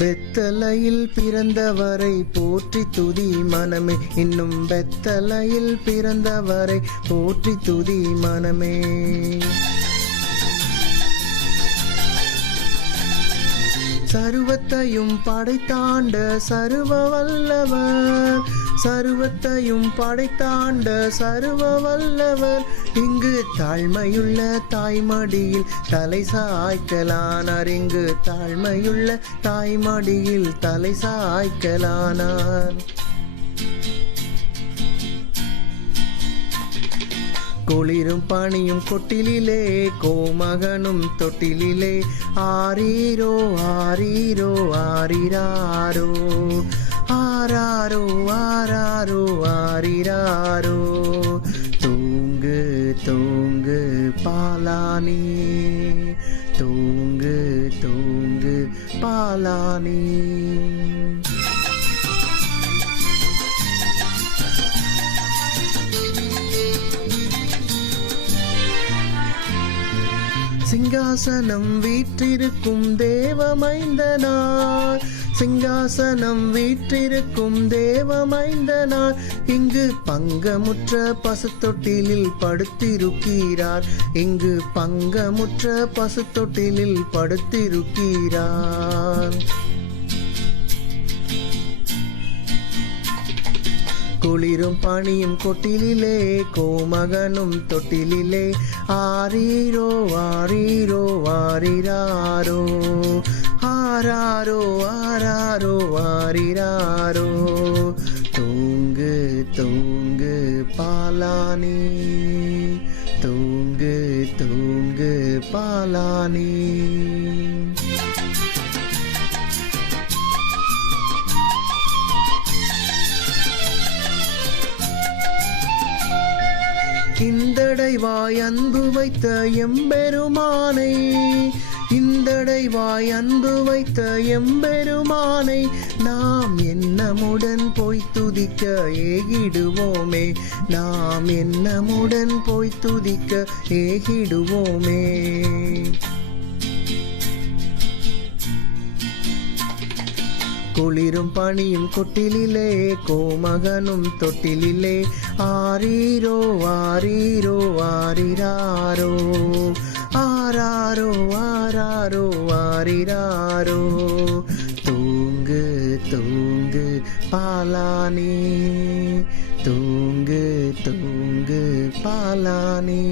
பெத்தலையில் பிறந்தவரை போற்றி துதி மனமே, இன்னும் பெத்தலையில் பிறந்தவரை போற்றி துதி மனமே. சர்வத்தையும் படைத்தாண்ட சர்வ வல்லவர், சர்வத்தையும் படைத்தாண்ட சர்வ வல்லவர், இங்கு தாழ்மையுள்ள தாய்மடியில் தலை சாய்க்கலானார், இங்கு தாழ்மையுள்ள தாய்மடியில் தலை சாய்க்கலானார். குளிரும் பனியும் கொட்டிலே, கோமகனும் தொட்டிலே, ஆரீரோ ஆரீரோ ஆரிராரோ, ஆராரோ ஆராரோ ஆரிராரோ. தூங்கு தூங்கு பாலானி, தூங்கு தூங்கு பாலானி. சிங்காசனம் வீற்றிருக்கும் தேவமைந்தனார், சிங்காசனம் வீற்றிருக்கும் தேவமைந்தனார், இங்கு பங்கமுற்ற பசுத்தொட்டிலில் படுத்திருக்கிறார், இங்கு பங்கமுற்ற பசுத்தொட்டிலில் படுத்திருக்கிறார். குளிரும் பனியும் கொட்டிலே, கோமகனும் தொட்டிலே, ஆரீரோ ஆரீரோ ஆரிராரோ, ஆராரோ ஆராரோ ஆரிராரோ. தூங்கு தூங்கு பாலானி, தூங்கு தூங்கு பாலானி. இந்தடைவாய் அன்பு வைத்த எம்பெருமானை, இந்தடைவாய் அன்பு வைத்த எம்பெருமானை, நாம் எண்ணமுடன் போய் துதிக்க ஏகிடுவோமே, நாம் எண்ணமுடன் போய் துதிக்க ஏகிடுவோமே. குளிரும் பனியும் கொட்டிலே, கோமகனும் தொட்டிலே, ஆரீரோ ஆரீரோ ஆரிராரோ, ஆராரோ ஆராரோ ஆரிராரோ. தூங்கு தூங்கு பாலானி, தூங்கு தூங்கு பாலானி.